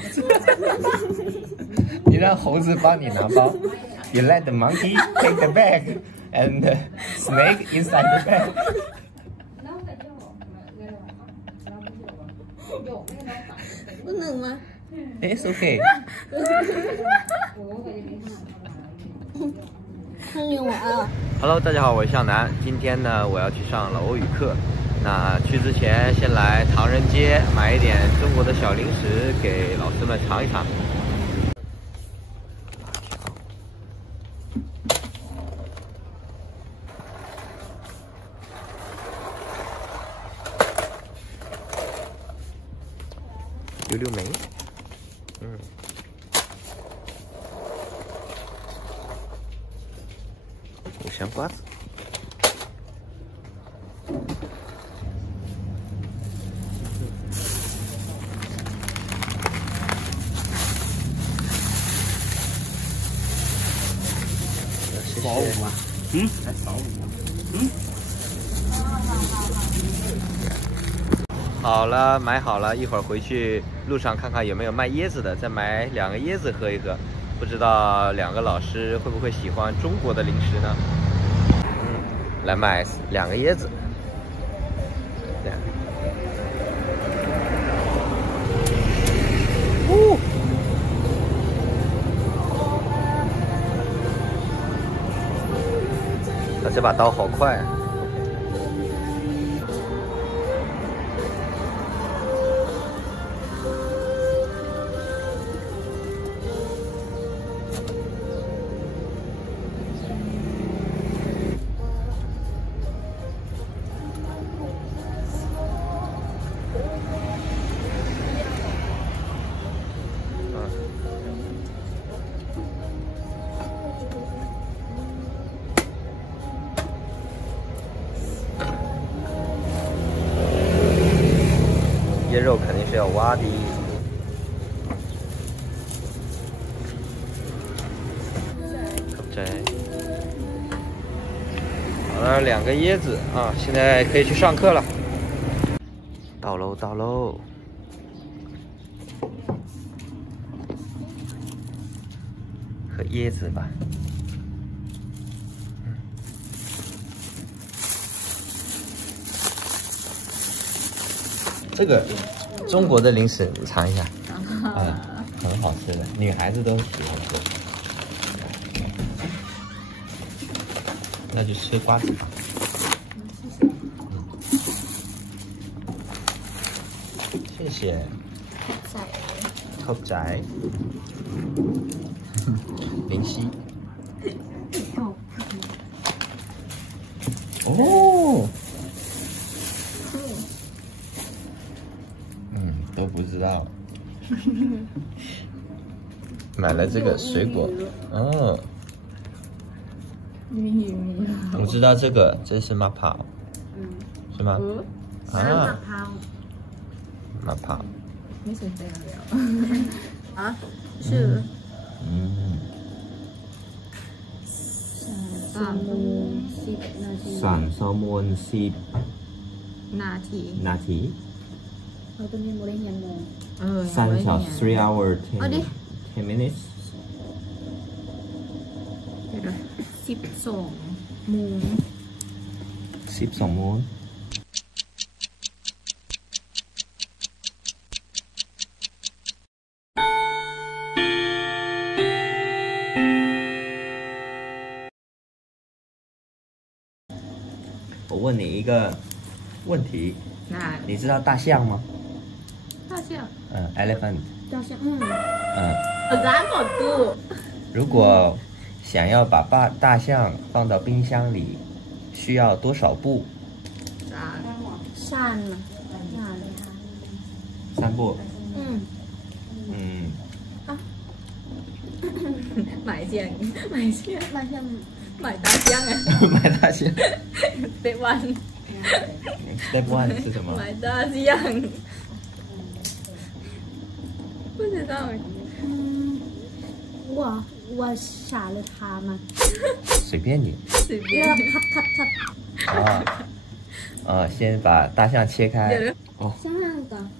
子，你让猴子帮你拿包。You let the monkey take the bag and the snake inside the bag. 不能吗 It's okay. 看见我啊！ Hello， 大家好，我是向南。今天呢，我要去上了欧语课。那去之前，先来唐人街买一点中国的小零食给老师们尝一尝。溜溜梅，五香瓜子。扫五啊？才扫五。好了，买好了，一会儿回去路上看看有没有卖椰子的，再买2个椰子喝一喝。不知道2个老师会不会喜欢中国的零食呢？来买2个椰子。这样。这把刀好快啊！椰肉肯定是要挖的。好了，2个椰子啊，现在可以去上课了。到喽，到喽！喝椰子吧。这个中国的零食，你尝一下，很好吃的，女孩子都喜欢吃。那就吃瓜子吧。谢谢。扣仔。林夕。哦。都不知道，买了这个水果，我知道这个，这是马跑，是吗？啊，马跑，没สนใจแล้ว啊，是3 โมง 10 นาที 3 ชั่วโมง 10 นาที 3 hours 10 minutes 12 โมง 12 โมง我问你一个问题，你知道大象吗？大象，elephant。大象，如果想要把大象放到冰箱里，需要多少步3步。买大象啊！买大象。Step 1。Step 1是什么？买大象。不知道。我傻了他吗？随便你。随便。先把大象切开。香港。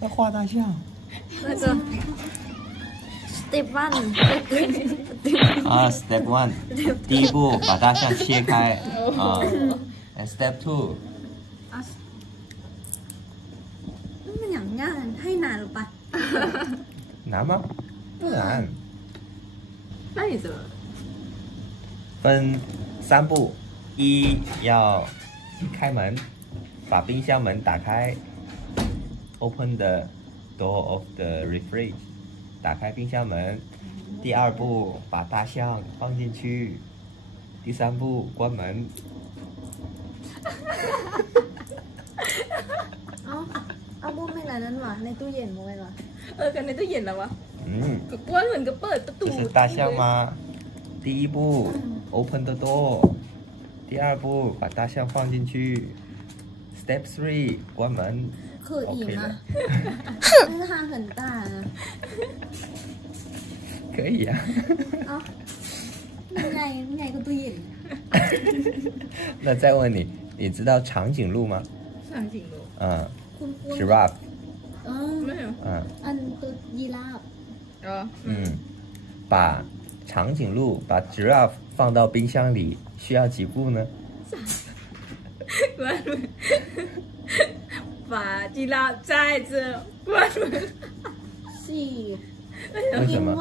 要画大象。那个 Step One， 啊 ，Step One， 第一步把大象切开啊。And Step Two， 那两样太难了吧？难吗？不难。那你怎么？分3步，一要开门，把冰箱门打开 ，Open the door of the refrige， 打开冰箱门。第2步把大象放进去，第3步关门。เอาพวกไม่อะไรนั้นหรอในตู้เย็นมั้ยเหรอกันในตู้เย็นแล้ววะก็กวนเหมือนกับเปิดประตู这是大象吗？第一步 ，Open the door。第2步把大象放进去。Step 3关门。可以吗？但是它很大啊。可以啊。ใหญ่กว่าตู้เย็น。那再问你，你知道长颈鹿吗？长颈鹿。Giraffe。没有。อันตัวยีราฟ。把长颈鹿把 giraffe 放到冰箱里需要几步呢？关门。把ยีราฟ在这关门。4。为什么？因为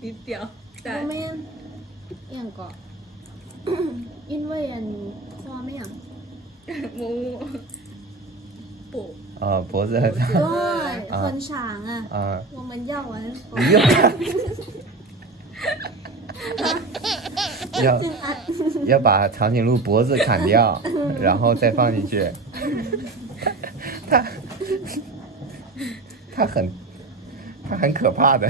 低调。我们อย่างก่อน因为คอไม่อย่างมูปู脖子很长。对，很长啊。我们要完。要把长颈鹿脖子砍掉，然后再放进去。它很可怕的。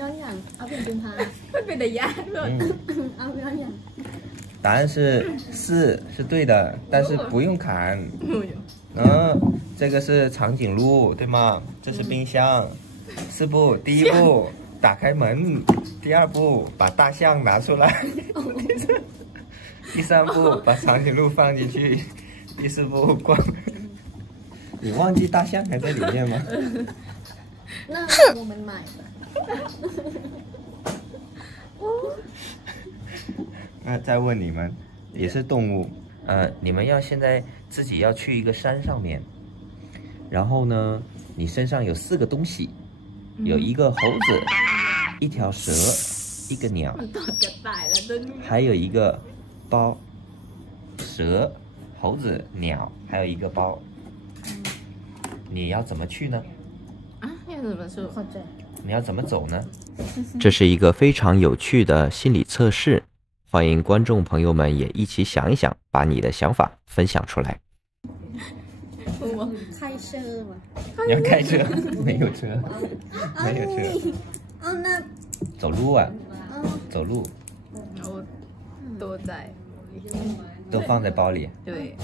ย้อนอย่างเอาเป็นกุมภาไม่เป็นระยะเลยเอาย้อนอย่าง答案是4，是对的，但是不用砍。这个是长颈鹿，对吗？这是冰箱。4步，第1步打开门，第2步把大象拿出来，第3步把长颈鹿放进去，第4步关门。你忘记大象还在里面吗？那我们买吧。那再问你们，也是动物，你们要现在自己要去一个山上面，然后呢，你身上有4个东西，有一个猴子，一条蛇，一个鸟，还有一个包。蛇、猴子、鸟，还有一个包。你要怎么去呢？要怎么说？你要怎么走呢？这是一个非常有趣的心理测试，欢迎观众朋友们也一起想一想，把你的想法分享出来。我开车嘛。你要开车？没有车，没有车。那走路啊？走路。都放在包里。对。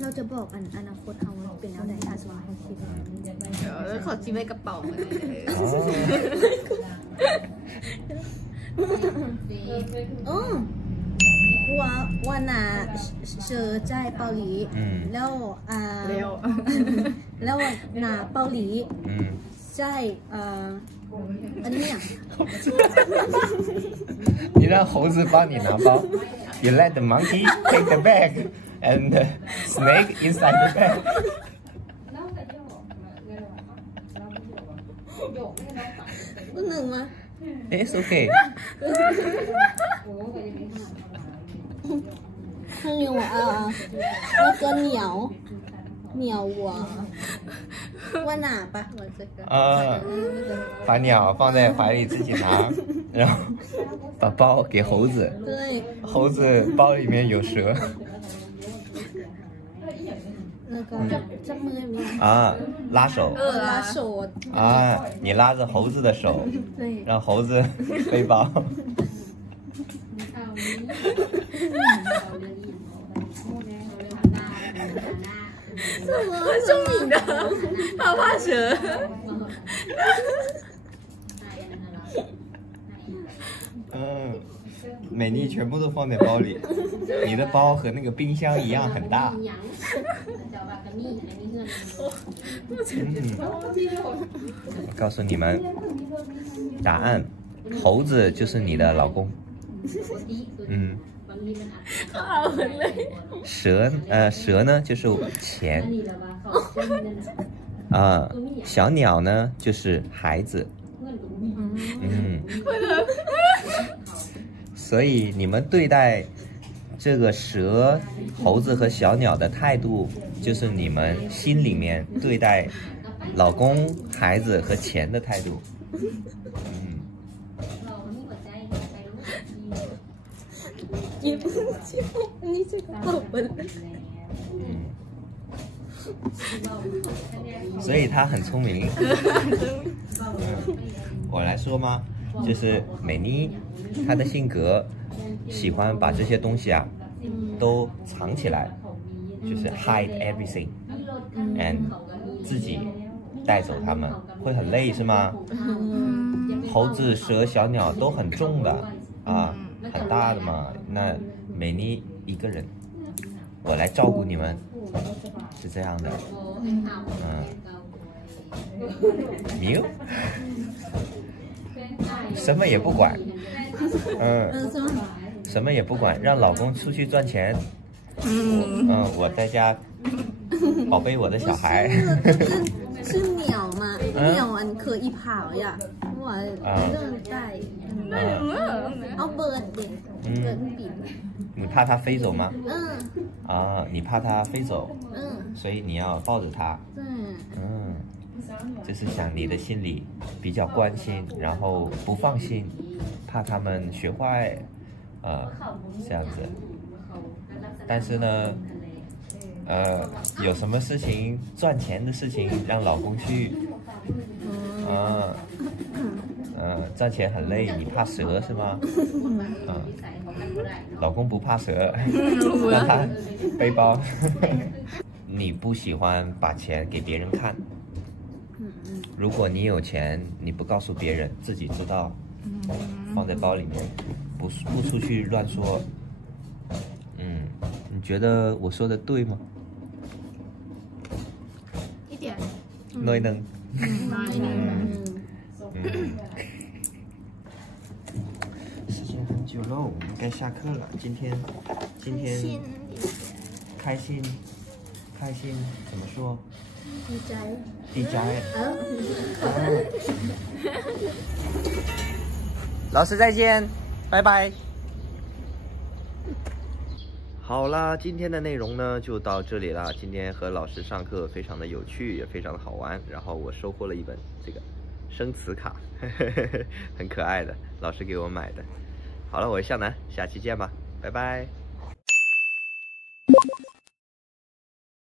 เราจะบอกอนาคตเขาเป็นแล้วไหนถ้าสมมติเขาคิดขอจิ้มไว้กระเป๋ามา我拿蛇在包里แล้ว拿包里在อันนี้你让猴子帮你拿包。You let the monkey take the bag and the snake inside the bag. 不能吗？ It's okay. 还有那个鸟我拿吧，我这个。把鸟放在怀里自己拿，然后把包给猴子。对。猴子包里面有蛇。那个จับมือมี拉手。拉手。你拉着猴子的手，让猴子背包。很聪明的，怕蛇。美丽全部都放在包里，你的包和那个冰箱一样很大。我告诉你们答案，猴子就是你的老公。蛇呢就是钱。小鸟呢就是孩子。所以你们对待这个蛇、猴子和小鸟的态度，就是你们心里面对待老公、孩子和钱的态度。所以他很聪明。我来说吗？就是美妮，她的性格喜欢把这些东西啊都藏起来，就是 hide everything and 自己带走它们，会很累是吗？猴子、蛇、小鸟都很重的啊，很大的嘛。那美妮一个人，我来照顾你们，是这样的。喵，什么也不管，什么也不管，让老公出去赚钱。我在家宝贝我的小孩。是鸟嘛？鸟啊，你可以跑呀！我热带。bird 饼。你怕它飞走吗？你怕它飞走。所以你要抱着它。就是想你的心里比较关心，然后不放心，怕他们学坏，这样子。但是呢，有什么事情赚钱的事情让老公去，赚钱很累，你怕蛇是吗？老公不怕蛇，让他背包。你不喜欢把钱给别人看。如果你有钱，你不告诉别人，自己知道，放在包里面，不出去乱说。你觉得我说的对吗？一点。nói nâng。时间很久了，我们该下课了。今天开心怎么说？地宅。老师再见，拜拜。好啦，今天的内容呢就到这里啦。今天和老师上课非常的有趣，也非常的好玩。然后我收获了一本这个生词卡，很可爱的，老师给我买的。好了，我是向南，下期见吧，拜拜。